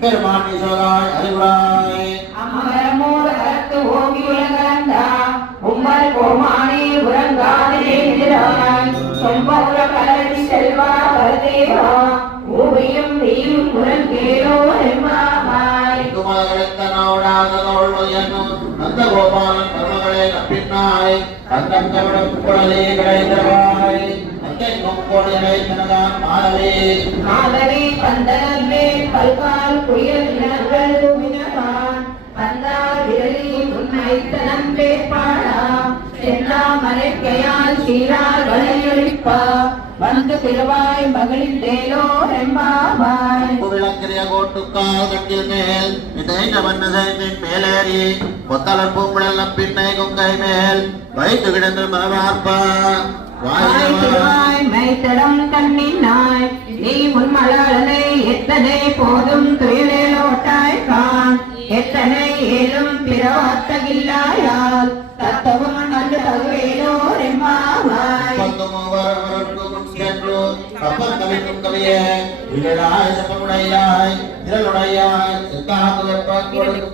பெருமான் சோதாய் அறிவுராய் அமரமோர் அறத்து ஓங்கி உலகந்தா உம்மல் கோமானே உறங்காதே நிராய் சொம்புற கலரி செல்வா கருதேவா ஊவையும் நீயும் உறங்கேலோ எம்மாமாய் அந்த கோபாலன் கர்மங்களே நப்பின்னாய் தந்தம் கவிடம் குழலே கிடைத்தவாய் அத்தை நோக்கோடிகளை தனதான் மாறவே மாதவி பந்தனமே பல்கால் குயில் இனங்கள் வினவான் பந்தார் விரலி உன்னைத்தனம் பேப்பாடா செல்லா மலைக்கையால் சீரார் வளையொழிப்பா வந்து திருவாய் மகளின் தேலோ எம்பாவாய் விளக்கிரிய கோட்டுக்கால் கட்டில் மேல் இதைந்த வண்ணசைந்தின் மேலேறி கொத்தலர் பூங்குழல் நப்பின்னை கொங்கை மேல் வைத்து கிடந்து மரமார்ப்பா வாய் மைத்தடம் கண்ணினாய் நீ முன்மலனை எத்தனை போதும் துயிலோட்டாய் கான் எத்தனை ஏழும் பிறவாத்தகில்லாயால் தத்தவம் கண்டு தகுவேலோ எம்பாவாய் கப்பல் கவிக்கும் கவியே விழலாய் சபமுடையாய் திரளுடையாய் சித்தாந்து வெப்ப கொடுக்கும்